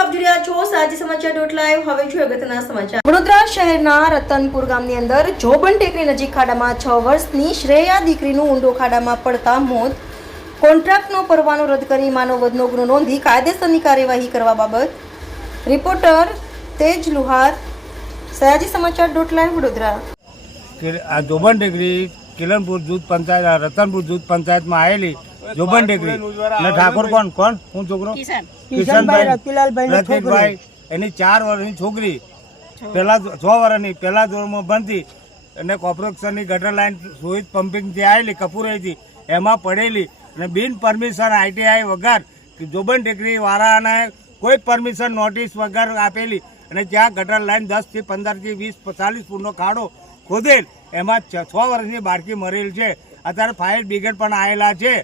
આપ જોઈ છો સાજી સમાચાર ડોટ લાઈવ હવે જોઈએ અગત્યના સમાચાર. વડોદરા શહેરના રતનપુર ગામની અંદર જોબન ટેકરી નજીક ખાડામાં છ વર્ષની શ્રેયા દીકરીનું ઊંડો ખાડામાં પડતા મોત. કોન્ટ્રાક્ટનો પરવાનો રદ કરી માનવવધનો ગુનો નોંધી કાયદેસરની કાર્યવાહી કરવા બાબત. રિપોર્ટર તેજ લુહાર. સયાજી સમાચાર ડોટ લાઈવ વડોદરા. આ જોબન ટેકરી કિલનપુર જૂથ પંચાયત રતનપુર જૂથ પંચાયતમાં આવેલી જોબન ટેકરી. અને ઠાકોર કોણ? કોણ? હું છોકરો? કિશનભાઈ. રતિકભાઈ. એની ચાર વર્ષની છોકરી. પહેલા છ વર્ષની પહેલા ધોરણમાં ભણતી. અને કોર્પોરેશનની ગટર લાઈન સુઈત પમ્પિંગથી આવેલી કપૂરેથી. એમાં પડેલી. અને બિન પરમિશન આઈટીઆઈ વગર જોબન ટેકરી વાળાને કોઈ પરમિશન નોટિસ વગર આપેલી. અને ત્યાં ગટર લાઈન દસથી પંદરથી વીસ ચાલીસ ફૂટનો ખાડો ખોદેલ. એમાં છ છ વર્ષની બાળકી મરેલ છે. અત્યારે ફાયર બ્રિગેડ પણ આવેલા છે.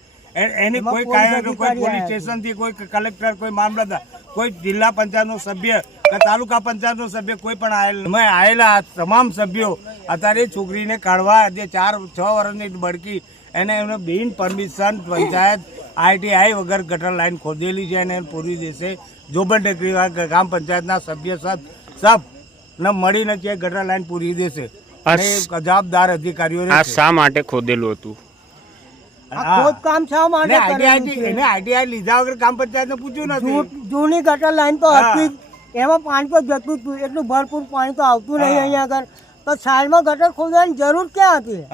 એની કોઈ કાયદો કોઈ પોલીસ સ્ટેશનથી કોઈ કલેક્ટર કોઈ મામલતદાર કોઈ જિલ્લા પંચાયતનો સભ્ય કે તાલુકા પંચાયતનો સભ્ય કોઈ પણ આવેલ અમે આવેલા તમામ સભ્યો અત્યારે છોકરીને કાઢવા જે ચાર છ વર્ષની બળકી એને એમને બિન પરમિશન પંચાયત આઈટીઆઈ વગર ગટર લાઈન ખોદેલી છે અને એને પૂરી દેશે. જોબન ટેકરી ગ્રામ પંચાયતના સભ્ય સબ સબ ને મળીને છે ગટર લાઈન પૂરી દેશે. અને જવાબદાર અધિકારીઓ આ શા માટે ખોદેલું હતું? ખોદકામ શા માટે છે? એને આઈટીઆઈ લીધા વગર ગ્રામ પંચાયતને પૂછ્યું નથી. જૂની ગટર લાઈન તો હતી જ. એમાં પાણી તો જતું જ હતું. એટલું ભરપૂર પાણી તો આવતું નહીં અહીંયા આગળ. તો સાઈડમાં ગટર ખોદવાની જરૂર ક્યાં હતી?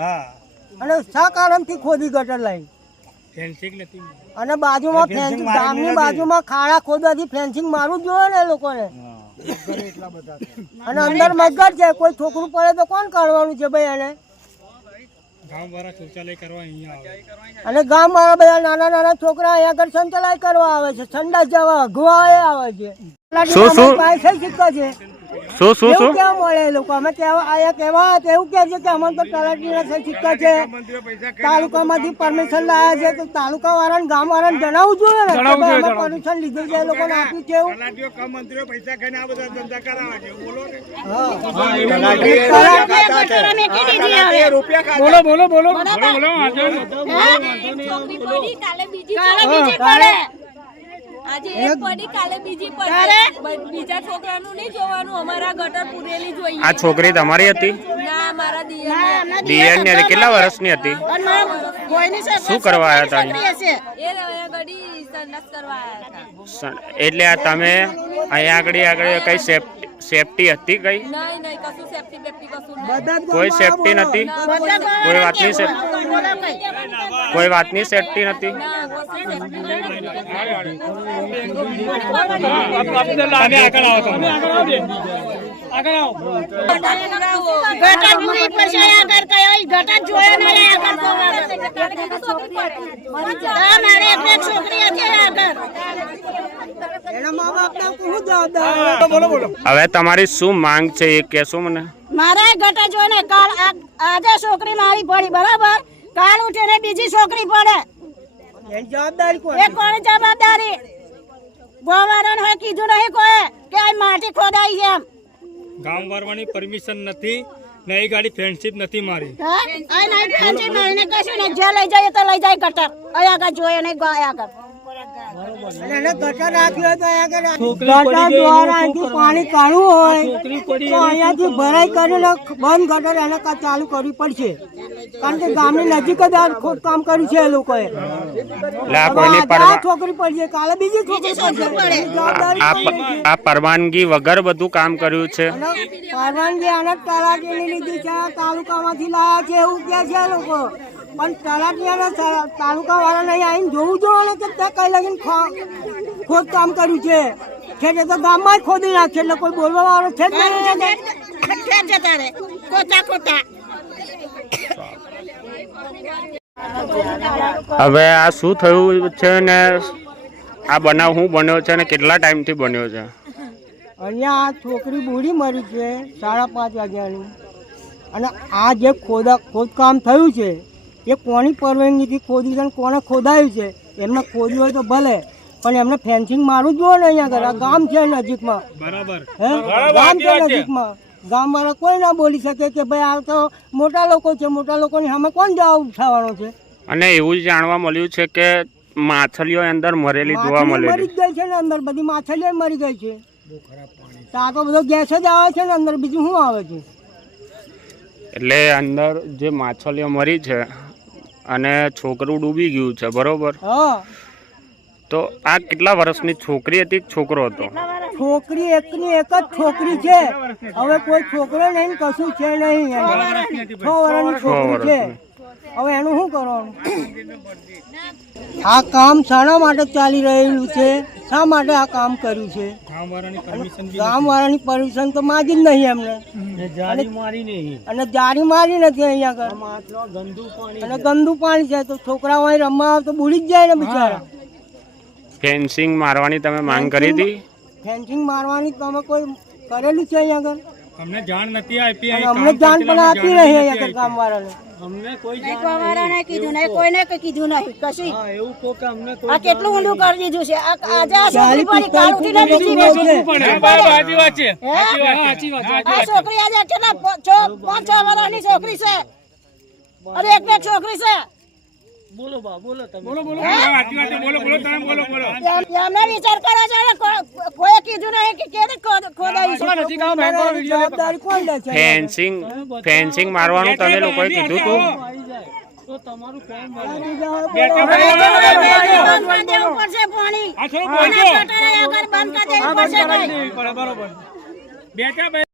અને શા કારણથી ખોદી ગટર લાઈન? અને બાજુમાં ફેન્સિંગ ગામની બાજુમાં ખાડા ખોદવાથી ફેન્સિંગ મારવું જ જોઈએ ને એ લોકોને. અને અંદર મગર છે. કોઈ છોકરું પડે તો કોણ કાઢવાનું છે ભાઈ એને? અને ગામ વાળા બધા નાના નાના છોકરા અહીંયા આગળ સંચલાય કરવા આવે છે સંડાસ જવા અઘવા આવે છે. શું, શું? પૈસા સિક્કા છે. શું શું શું? કેમ મળે લોકો? અમે કેવા આયા કેવા? હતા એવું કે છે કે અમને તો તલાટીના સહી સિક્કા છે. તાલુકામાંથી પરમિશન લાયા છે તો તાલુકા વાળાને ગામ વાળાને જણાવવું જોઈએ ને અમે પરમિશન લીધું છે એ લોકોને આપ્યું છે એવું. તલાટીઓ કમ મંત્રીઓ પૈસા ખાઈને આ બધા ધંધા કરાવે છે. એવું બોલો બોલો બોલો બોલો. બોલો બોલો કાલે બીજી કાલે બીજી પડે. આજે એક પડી કાલે બીજી પડી. બીજા છોકરાનું નહીં જોવાનું અમારા ગટર પૂરેલી જોઈએ આ છોકરી તમારી હતી? ના મારા દિયર દિયરની હતી. કેટલા વર્ષની હતી? શું કરવા આવ્યા હતા? એ રહ્યા ઘડી કરવા આવ્યા હતા. એટલે આ તમે અહીંયા આગળ આગળ કઈ સેફ્ટી સેફટી હતી કઈ? નહીં નહીં કશું સેફટી બેફટી કશું નહીં. બધા જ કોઈ સેફટી નથી? કોઈ વાતની સે કોઈ? વાતની સેફટી નથી. પડશે આગળ કયો જોયો ને આગળ મારે એક છોકરી હતી આગળ શું હવે તમારી શું માંગ છે એ કહેશો મને? મારે ઘટા જોઈને કાલ આજે છોકરી મારી પડી બરાબર? કાલ ઉઠીને બીજી છોકરી પડે. જવાબદારી કોણ જવાબદારી? ગોવાળાને હોય કીધું નહીં કોઈ કે આ માટી ખોદાઈ છે એમ. ગામ વારવાની પરમિશન નથી ને એ ગાડી ફ્રેન્ડશીપ નથી મારી? આ નહીં ફ્રેન્ડશિપ નહીં કશું નહીં. જે લઈ જાય તો લઈ જાય ગટર. અહીંયા આગળ જોઈએ નહીં ગયા આગળ. પાણી કાઢવું હોય તો અહીંયાથી ભરાઈ કરીને બંધ ગટર એને કા- ચાલુ કરવી પડશે. કારણ કે ગામની નજીક જ આ ખોદકામ કર્યું છે એ લોકોએ. છોકરી પડશે કાલે બીજી છોકરી આ પરવાનગી વગર બધું કામ કર્યું છે? પરવાનગી આને તલાટીની લીધી છે તાલુકામાંથી લાયા છે એવું કે છે લોકો. પણ તલાટી અને તાલુકા વાળા નહીં આવીને જોવું જોઈએ ને કે તે કઈ લગીને ખો- ખોદકામ કર્યું છે. ખેડે તો ગામમાં જ ખોદી નાખે એટલે કોઈ બોલવા વાળો છે જ નહીં. ખોટા ખોટા હવે આ શું થયું છે ને? આ બનાવ શું બન્યો છે ને કેટલા ટાઈમથી બન્યો છે? અહીંયા આ છોકરી બુડી મરી છે સાડા પાંચ વાગ્યાની. અને આ જે ખોદા ખોદકામ થયું છે એ કોની પરવાનગીથી ખોદી છે કોને કોણે ખોદાયું છે? એમને ખોદ્યું હોય તો ભલે પણ એમને ફેન્સિંગ મારું જ જોઈએ ને અહીંયા આગળ. આ ગામ છે નજીકમાં. બરાબર. હે? ગામ છે. નજીકમાં. ગામ વાળા કોઈ ના બોલી શકે કે ભાઈ આ તો મોટા લોકો છે મોટા લોકોની સામે કોણ જવાબ ઉઠાવવાનો છે? અને એવું જ જાણવા મળ્યું છે કે માછલીઓ અંદર મરેલી જોવા મળે મરી જ ગઈ છે ને અંદર બધી માછલીઓ મરી ગઈ છે. તો આ તો બધો ગેસ જ આવે છે ને અંદર બીજું શું આવે છે? એટલે અંદર જે માછલીઓ મરી છે અને છોકરું ડૂબી ગયું છે બરોબર? હા. તો આ કેટલા વર્ષની છોકરી હતી છોકરો હતો? છોકરી એકની એક જ છોકરી છે. હવે કોઈ છોકરો નહીં કશું છે નહીં છ વર્ષની છોકરી છે. હવે એનું શું કરવાનું? આ કામ શાના માટે ચાલી રહેલું છે? શા માટે આ કામ કર્યું છે? ગામ વાળાની પરમિશન તો માગી જ નહીં એમને. અને જારી મારી નથી અહીંયા આગળ. અને ગંદુ પાણી છે તો છોકરાઓ અહીં રમવા આવે તો બુડી જ જાય ને બિચારા. ફેન્સિંગ મારવાની તમે માંગ કરી હતી? ફેન્સિંગ મારવાની તમે કોઈ કરેલું છે અહીંયા આગળ? અમને જાણ નથી આપી અમને જાણ પણ આપી રહી અહીંયા ગામ વાળાને કીધું નહીં કોઈને કંઈ કીધું નહીં કશું. આ કેટલું ઊંડું કરી દીધું છે? આ આજે આ છોકરી પડી કાલ ઉઠીને બીજી બેસી સાચી વાત છે. આ છોકરી આજે કેટલા પ- છ પાંચ છ વર્ષની છોકરી છે? અરે એક બે છોકરી છે. બોલો સાચી વાત છે. બોલો બોલો તમે બોલો બોલો. એમને વિચાર કરો છે ને કોઈ કીધું નહીં કે કેને ખોદ- ખોદાયું છે. જવાબદારી કોણ લે છે ફેન્સિંગ ફેન્સિંગ મારવાનું તમે લોકોએ કીધું હતું. બંધ કરી દેવું પડશે પાણી આ થોડું બોલજો. બંધ કરી દેવું પડશે કંઈ. બરોબર. બેઠા.